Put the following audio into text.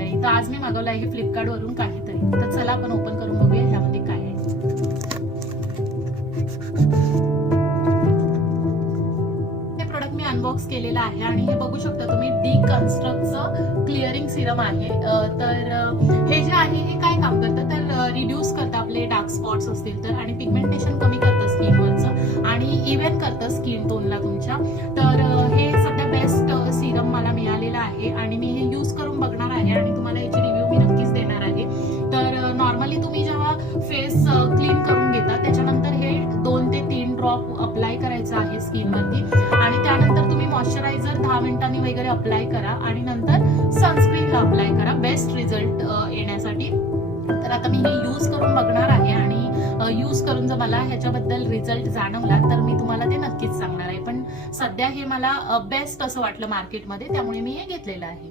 मंडळी. तर आज मी मागवलं आहे फ्लिपकार्ट वरून काहीतरी. तर चला आपण ओपन करून बघूया ह्यामध्ये काय आहे. हे प्रोडक्ट मी अनबॉक्स केलेलं आहे आणि हे बघू शकता तुम्ही डिकन्स्ट्रक्टचं क्लिअरिंग सिरम आहे. तर हे जे आहे हे काय काम करतं तर रिड्यूस करतं आपले डार्क स्पॉट्स असतील तर, आणि पिगमेंटेशन कमी करतं स्किनवरचं आणि इव्हन करतं स्किन टोनला तुमच्या. तर हे सध्या बेस्ट सिरम मला मिळालेलं आहे आणि मी हे यूज करून बघणार आहे आणि तुम्हाला याची रिव्ह्यू मी नक्कीच देणार आहे. तर नॉर्मली तुम्ही जेव्हा फेस क्लीन करून घेता त्याच्यानंतर हे 2 ते 3 ड्रॉप अप्लाय करायचं आहे स्किनवरती आणि त्यानंतर तुम्ही मॉइश्चरायझर 10 मिनिटांनी वगैरे अप्लाय करा आणि नंतर सनस्क्रीनला अप्लाय करा बेस्ट रिझल्ट येण्यासाठी. तर आता मी हे यूज करून बघणार आहे आणि यूज करून जर मला ह्याच्याबद्दल रिझल्ट जाणवला तर मी तुम्हाला ते नक्कीच सांगणार आहे. पण सध्या हे मला बेस्ट असं वाटलं मार्केटमध्ये, त्यामुळे मी हे घेतलेलं आहे.